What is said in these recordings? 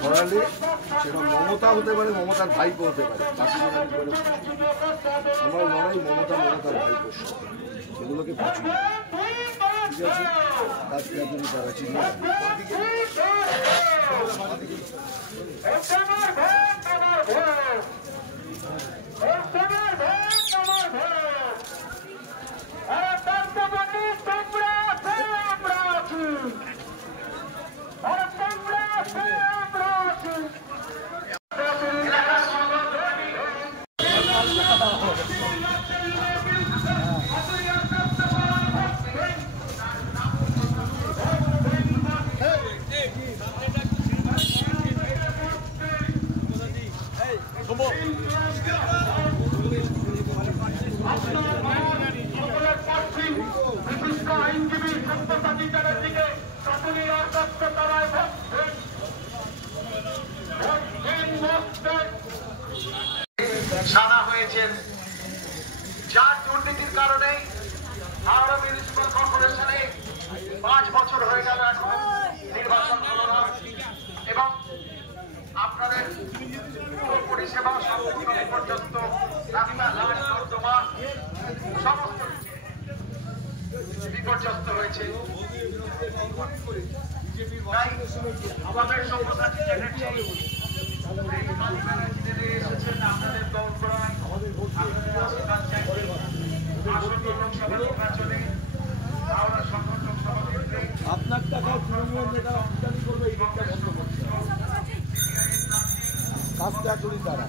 সরালে সেটা মমতা হতে পারে, মমতার ভাইপো হতে পারে। আমার লড়াই মমতার ভাইপোর সাথে, সেগুলোকে পাচ্ছি। ঠিক আছে, আজকে এতদিন তারা চিনি সাদা হয়েছেন, যার দুর্নীতির কারণে হাওড়া মিউনিসিপাল কর্পোরেশনে 5 বছর হয়ে গেল এখন নির্বাচন হলো না, এবং আপনাদের পরিষেবা সম্পূর্ণ পর্যন্ত রাস্তাঘাট নর্দমা সমস্ত বিপর্যস্ত হয়েছে। তাই আমাদের সব্যসাচী চ্যাটার্জি এসেছেন আপনাদের দল করায়, লোকসভা নির্বাচনে হাওড়া সকল লোকসভা ক্ষেত্রে আপনার টাকায় তৃণমূল নেতা আমদানি করবে, এই দিকটা বন্ধ করতে হবে। কাজটা করি তারা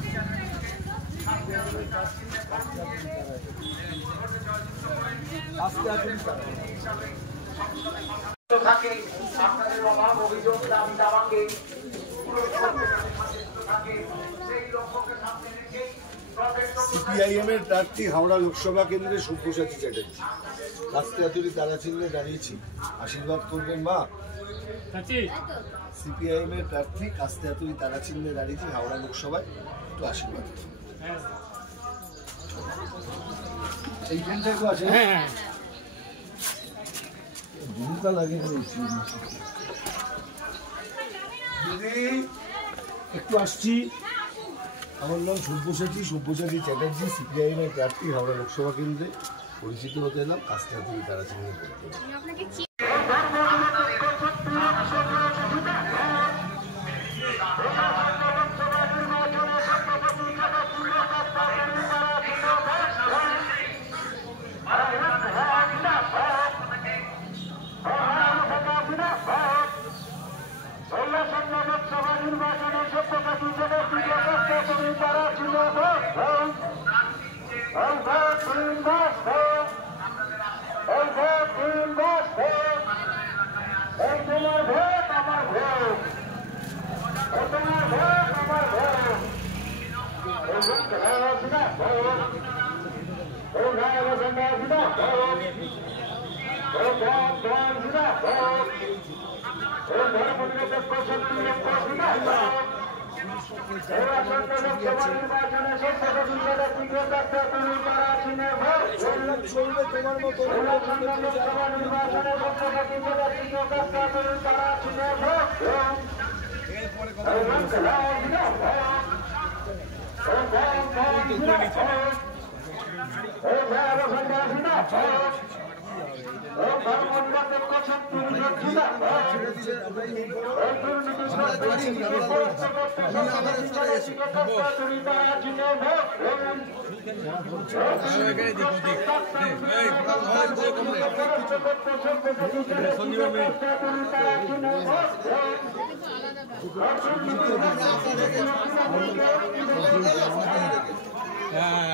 থাকে, আপনাদের অভাব অভিযোগ দাবি দাওয়াকে সিপিআইএম এর প্রার্থী হাওড়া লোকসভা কেন্দ্রে সব্যসাচী চ্যাটার্জি। কাস্তেয়াতুরি তারা চিহ্নে দাঁড়িয়েছি, আশীর্বাদ করবেন মা। সিপিআইএম এর প্রার্থী কাস্তেয়াতুরি তারা চিহ্নে দাঁড়িয়েছি হাওড়া লোকসভায়, একটু আশীর্বাদ। এইখানটায় তো আছে, ভূমিকা লাগে দিদি, একটু আসছি। আমার নাম সব্যসাচী চ্যাটার্জি, সিপিআইএম এর প্রার্থী হাওড়া লোকসভা কেন্দ্রে পরিচিত হতে এলাম। কাস্তেয়াতুরি তারা চিহ্নে করতে চলবে তোমার মতো। হ্যাঁ